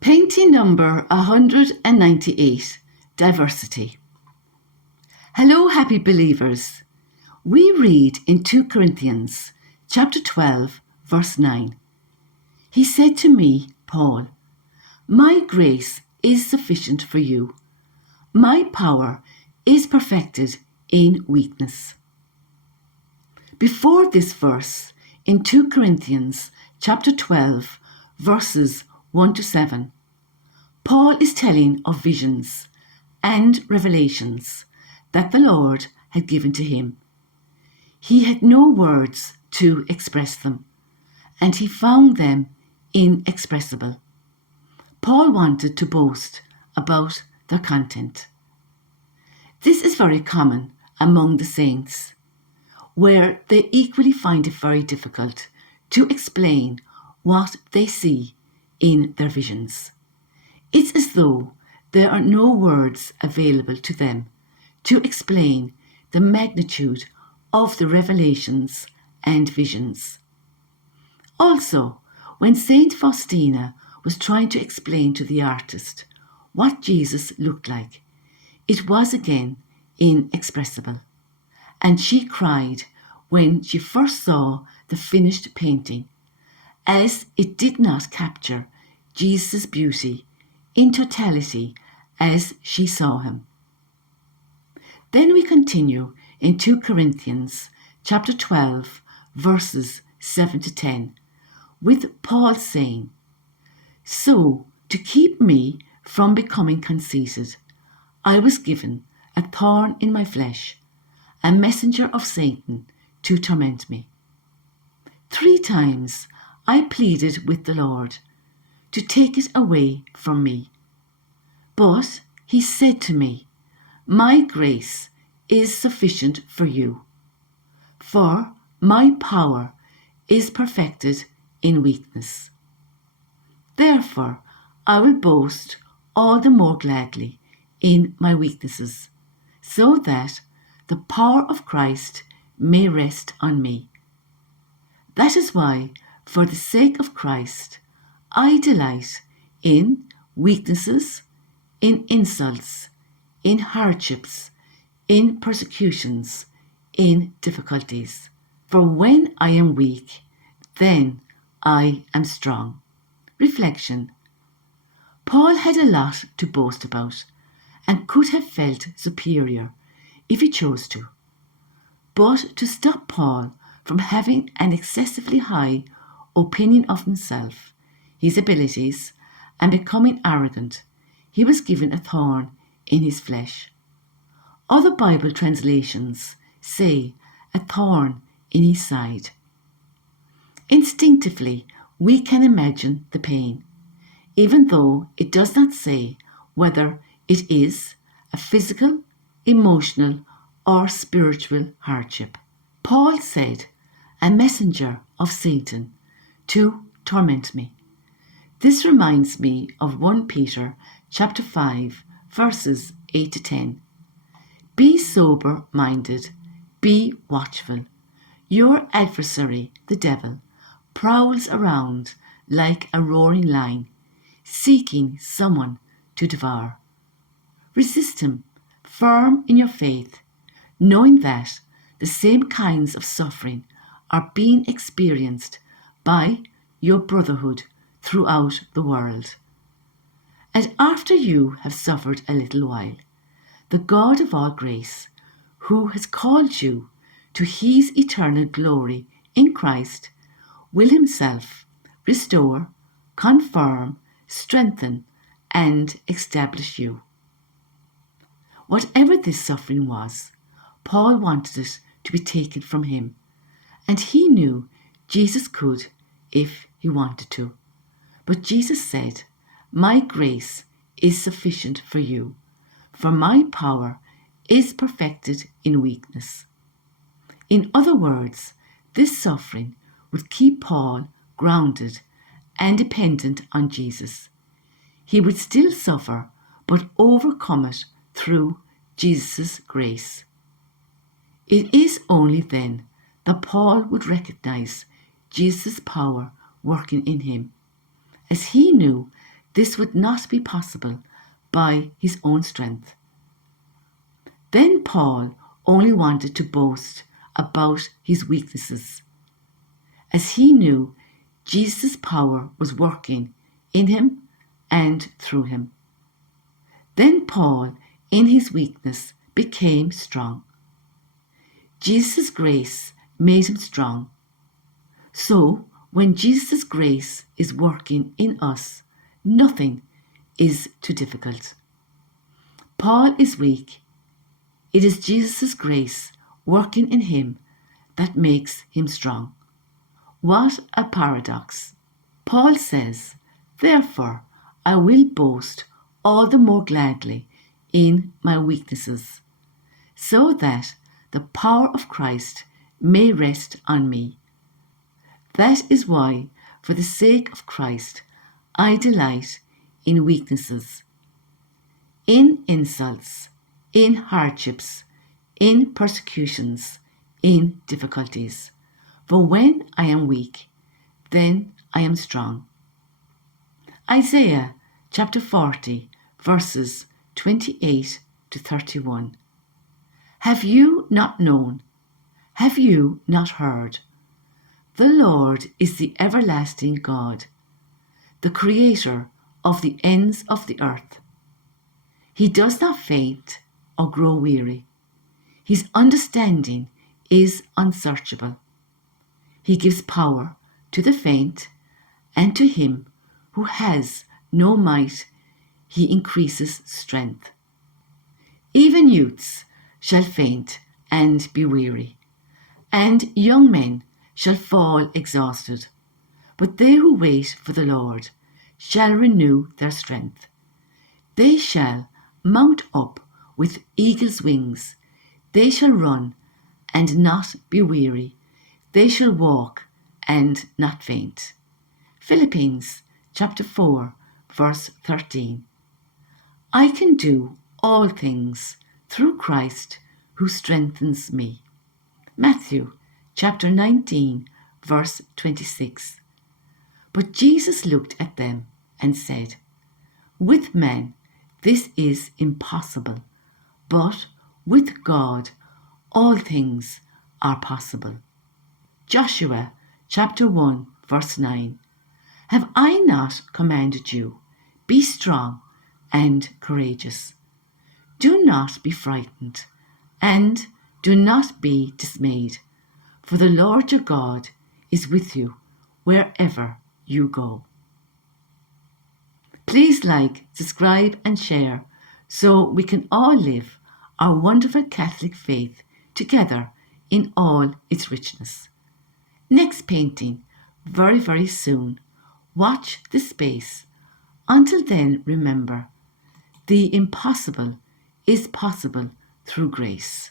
Painting number 198, Diversity. Hello, happy believers. We read in 2 Corinthians chapter 12, verse 9. He said to me, Paul, my grace is sufficient for you. My power is perfected in weakness. Before this verse, in 2 Corinthians chapter 12, verses 1 to 7, Paul is telling of visions and revelations that the Lord had given to him. He had no words to express them, and he found them inexpressible. Paul wanted to boast about their content. This is very common among the saints, where they equally find it very difficult to explain what they see in their visions. It's as though there are no words available to them to explain the magnitude of the revelations and visions. Also, when Saint Faustina was trying to explain to the artist what Jesus looked like, it was again inexpressible, and she cried when she first saw the finished painting, as it did not capture Jesus' beauty in totality as she saw him. Then we continue in 2 Corinthians chapter 12, verses 7 to 10, with Paul saying, So, to keep me from becoming conceited, I was given a thorn in my flesh, a messenger of Satan to torment me. 3 times I pleaded with the Lord to take it away from me. But he said to me, My grace is sufficient for you, for my power is perfected in weakness. Therefore, I will boast all the more gladly in my weaknesses, so that the power of Christ may rest on me. That is why, for the sake of Christ, I delight in weaknesses, in insults, in hardships, in persecutions, in difficulties. For when I am weak, then I am strong. Reflection. Paul had a lot to boast about and could have felt superior if he chose to. But to stop Paul from having an excessively high opinion of himself, his abilities, and becoming arrogant, he was given a thorn in his flesh. Other Bible translations say a thorn in his side. Instinctively, we can imagine the pain, even though it does not say whether it is a physical, emotional, or spiritual hardship. Paul said, a messenger of Satan to torment me. This reminds me of 1 Peter chapter 5, verses 8 to 10. Be sober-minded, be watchful. Your adversary, the devil, prowls around like a roaring lion, seeking someone to devour. Resist him, firm in your faith, knowing that the same kinds of suffering are being experienced by your brotherhood throughout the world. And after you have suffered a little while, the God of all grace, who has called you to his eternal glory in Christ, will himself restore, confirm, strengthen, and establish you. Whatever this suffering was, Paul wanted it to be taken from him, and he knew Jesus could if he wanted to. But Jesus said, My grace is sufficient for you, for my power is perfected in weakness. In other words, this suffering would keep Paul grounded and dependent on Jesus. He would still suffer, but overcome it through Jesus' grace. It is only then that Paul would recognize Jesus' power working in him, as he knew this would not be possible by his own strength. Then Paul only wanted to boast about his weaknesses, as he knew Jesus' power was working in him and through him. Then Paul, in his weakness, became strong. Jesus' grace made him strong. So, when Jesus' grace is working in us, nothing is too difficult. Paul is weak. It is Jesus' grace working in him that makes him strong. What a paradox. Paul says, "Therefore I will boast all the more gladly in my weaknesses, so that the power of Christ may rest on me. That is why, for the sake of Christ, I delight in weaknesses, in insults, in hardships, in persecutions, in difficulties. For when I am weak, then I am strong." Isaiah chapter 40, verses 28 to 31. Have you not known? Have you not heard? The Lord is the everlasting God, the creator of the ends of the earth. He does not faint or grow weary. His understanding is unsearchable. He gives power to the faint, and to him who has no might, he increases strength. Even youths shall faint and be weary, and young men shall fall exhausted. But they who wait for the Lord shall renew their strength. They shall mount up with eagle's wings. They shall run and not be weary. They shall walk and not faint. Philippians chapter 4, verse 13. I can do all things through Christ who strengthens me. Matthew chapter 19, verse 26. But Jesus looked at them and said, "With men this is impossible, but with God all things are possible." Joshua chapter 1, verse 9. Have I not commanded you? Be strong and courageous. Do not be frightened, and do not be dismayed, for the Lord your God is with you wherever you go. Please like, subscribe and share so we can all live our wonderful Catholic faith together in all its richness. Next painting, very, very soon. Watch the space. Until then, remember, the impossible is possible through grace.